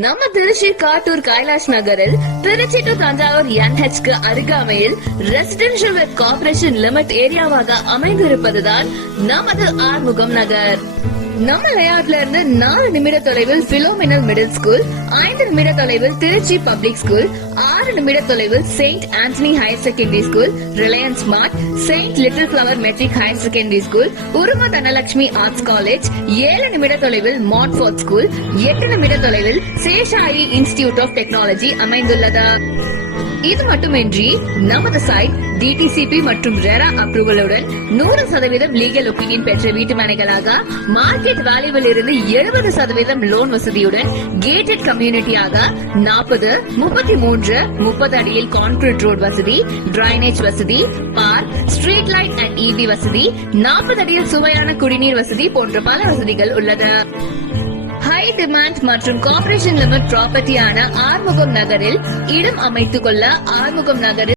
நம்ம திருச்சி காட்டூர் கைலாஷ் நகரில் Trichy to Thanjavur NH அருகாமையில் ரெசிடென்ஷியல் வித் கார்பரேஷன் லிமிட் ஏரியாவாக அமைந்திருப்பதுதான் நமது ஆறுமுகம் நகர். நம்ம லேஅவுட்ல இருந்து 4 நிமிட தொலைவில் பிலோமினல் மிடில் ஸ்கூல், 5 நிமிட தொலைவில் திருச்சி பப்ளிக் ஸ்கூல், 6 நிமிட தொலைவில் Saint Anthony higher secondary school, Reliance Smart, Saint Little Flower matric higher secondary school, உரும தனலட்சுமி ஆர்ட்ஸ் காலேஜ், 7 நிமிட தொலைவில் மாட்ஃபோர்ட் ஸ்கூல், 8 நிமிட தொலைவில் சேஷாயி இன்ஸ்டிடியூட் ஆஃப் டெக்னாலஜி அமைந்துள்ளது. இது மட்டுமின்றி நமது சைட் DTCP மற்றும் ரெரா அப்ரூவலுடன் 100% லீகல் ஒப்பீனியன் பெற்ற வீட்டு மனைகளாக மார்க்கெட் வேல்யூவில் இருந்து 70% லோன் வசதியுடன் கேட்டட் கம்யூனிட்டியாக 40, 33, 30 அடியில் கான்கிரீட் ரோட் வசதி, டிரைனேஜ் வசதி, park, street light and EV வசதி, 40 அடியில் சுவையான குடிநீர் வசதி போன்ற பல வசதிகள் உள்ளது. ஹை டிமாண்ட் மற்றும் கார்பரேஷன் லிமிட் ப்ராப்பர்ட்டியான ஆறுமுகம் நகரில் இடம் அமைத்துக் கொள்ள ஆறுமுகம் நகரில்